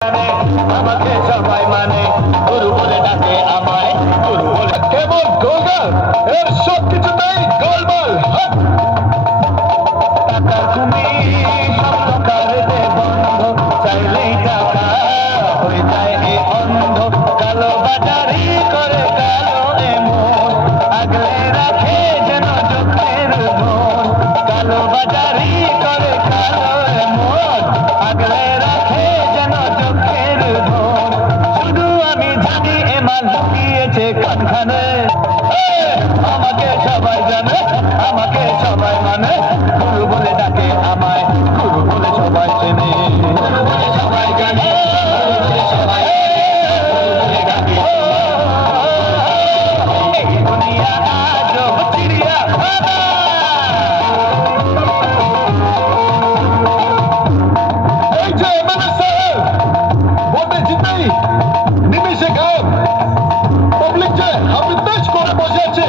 আমাকে সবাই মানে গুরু বলে ডাকে আমায় গুরু বলে। কেবল গোলগাল, এর সব কিছুতেই গোলমাল। টাকার কুমির সব লোকারেতে বন্ধ, চাইলেই টাকা হয়ে যায় এ অন্ধ। কালো বাজারি করে কালো এমন, আগলে রাখে যেন চোখের ধন। কালো বাজারি করে কালো এমন, আগলে রাখে যেন চোখের ধন। শুধু আমি জানি এমান লুকিয়েছে কানখানে। আমাকে সবাই জানে, আমাকে সবাই মানে, গুরু বলে ডাকে আমায় গুরু বলে সবাই চেনে। গুরু বলে সবাই জানে, গুরু বলে সবাই ডাকে। এই দুনিয়া আজব চিড়িয়াখানা। এই যে এমএলএ সাহেব ভোটে জিতেই নিমিষে গায়েব। পাবলিক যে হাবিতেজ করে বসে আছে।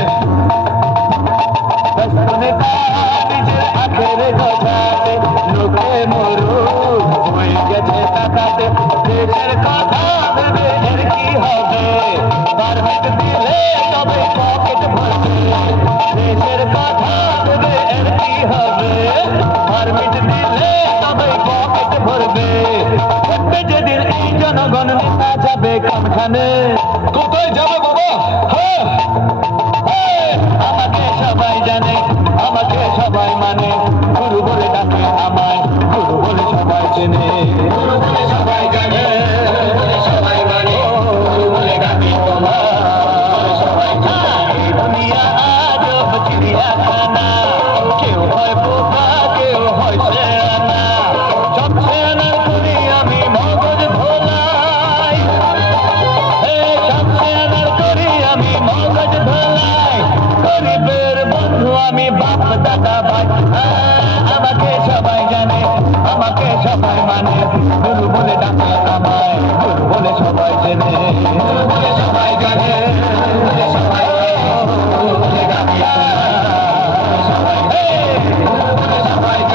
নিজের আখের গজাতে লোকে মরুন হয়ে গেছে টাকাতে। দেশের কথা ভেবে এর কি হবে, পারমিট দিলে তবে পকেট ভরবে। দেশের কথা ভেবে এর কি হবে, পারমিট দিলে তবে পকেট ভরবে। ভোটে যেদিন এই জনগণ নেতা যাবে কোনখানে। কোথায় যাবে বাবা? হ্যাঁ, আমাকে সবাই জানে, আমাকে সবাই মানে, গুরু বলে ডাকে আমায় গুরু বলে সবাই চেনে। গুরু বলে সবাই জানে, গুরু বলে সবাই মানে, গুরু বলে ডাকে তোমায় সবাই চেনে। এই দুনিয়া আজব চিড়িয়াখানা, কেউ হয় বোকা কেউ হয় শেয়ানা। সব শেয়ানার করি আমি মগজ ধোলাই, সব শেয়ানার করি আমি মগজ ধোলাই। গরিবের বন্ধু আমি বাপ দাদা ভাই। আমাকে সবাই জানে, আমাকে সবাই মানে, গুরু বলে ডাকে